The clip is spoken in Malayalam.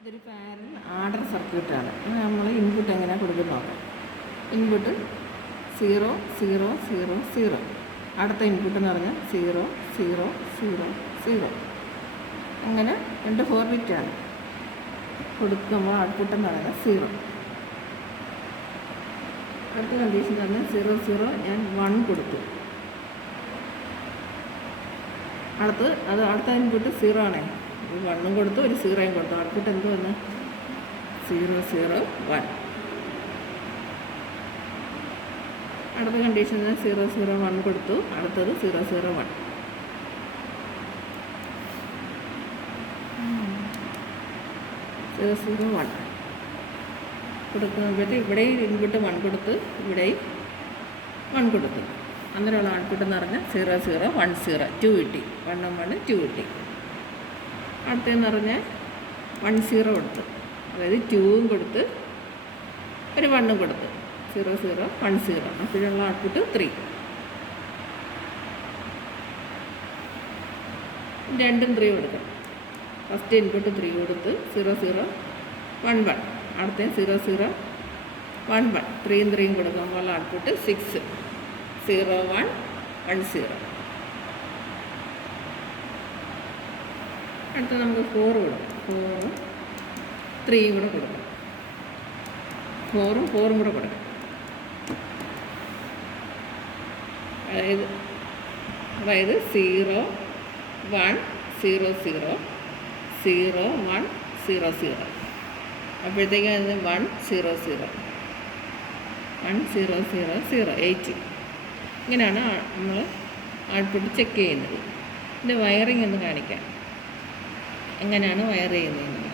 ഇതൊരു പാരലൽ ആഡർ സർക്യൂട്ടാണ്. നമ്മൾ ഇൻപുട്ട് എങ്ങനെയാണ് കൊടുക്കുന്നത് നോക്കാം. ഇൻപുട്ട് 0 0 0 0. അടുത്ത ഇൻപുട്ട് എന്ന് പറഞ്ഞാൽ 0 0 0 0. അങ്ങനെ 2 4 ബിറ്റാണ് കൊടുക്കുമ്പോൾ ഔട്ട്പുട്ട് എന്ന് പറയുന്നത് 0. അടുത്ത കണ്ടീഷൻ പറഞ്ഞാൽ 0 0 ഞാൻ 1 കൊടുത്തു. അടുത്ത ഇൻപുട്ട് 0 ആണേ. 1 കൊടുത്തു, ഒരു 0 കൊടുത്തു. ഔട്ട്പുട്ട് എന്ത് വന്ന് 0 0 1. അടുത്ത കണ്ടീഷൻ 0 0 1 കൊടുത്തു. അടുത്തത് 0 0 1. കൊടുക്കുമ്പോഴത്തേക്ക് ഇവിടെയും ഇൻപുട്ട് 1 കൊടുത്ത്, ഇവിടെയും 1 കൊടുത്തു. അന്നേരമുള്ള ഔട്ട്പുട്ട് എന്ന് പറഞ്ഞാൽ 0 0 1 0 2 കിട്ടി. 1 1 2 കിട്ടി. അടുത്തതെന്ന് പറഞ്ഞാൽ 1 0 കൊടുത്തു, അതായത് 2ഉം കൊടുത്ത് ഒരു 1ഉം കൊടുത്തു. 0 0 1 0. അപ്പോഴുള്ള ഔട്ട്പുട്ട് 3. രണ്ടും 3 കൊടുക്കണം. ഫസ്റ്റ് ഇൻപുട്ട് 3 കൊടുത്ത് 0 0 1 1. അടുത്ത 0 0 1 1. 3ഉം 3ഉം കൊടുക്കുമ്പോൾ ഔട്ട്പുട്ട് 6 0 1 1 0. അടുത്ത നമുക്ക് 4 കൊടുക്കും. 4ഉം 3ഉം കൂടെ കൊടുക്കും. 4ഉം 4ഉം കൂടെ കൊടുക്കും. അതായത് 0 1 0 0 0 1 0 0. അപ്പോഴത്തേക്കും അത് 1 0 0 1 0 0 0 8. ഇങ്ങനെയാണ് നമ്മൾ ഔട്ട്പുട്ട് ചെക്ക് ചെയ്യുന്നത്. ഇതിൻ്റെ വയറിംഗ് ഒന്ന് കാണിക്കാം, എങ്ങനെയാണ് വയർ ചെയ്യുന്നത്.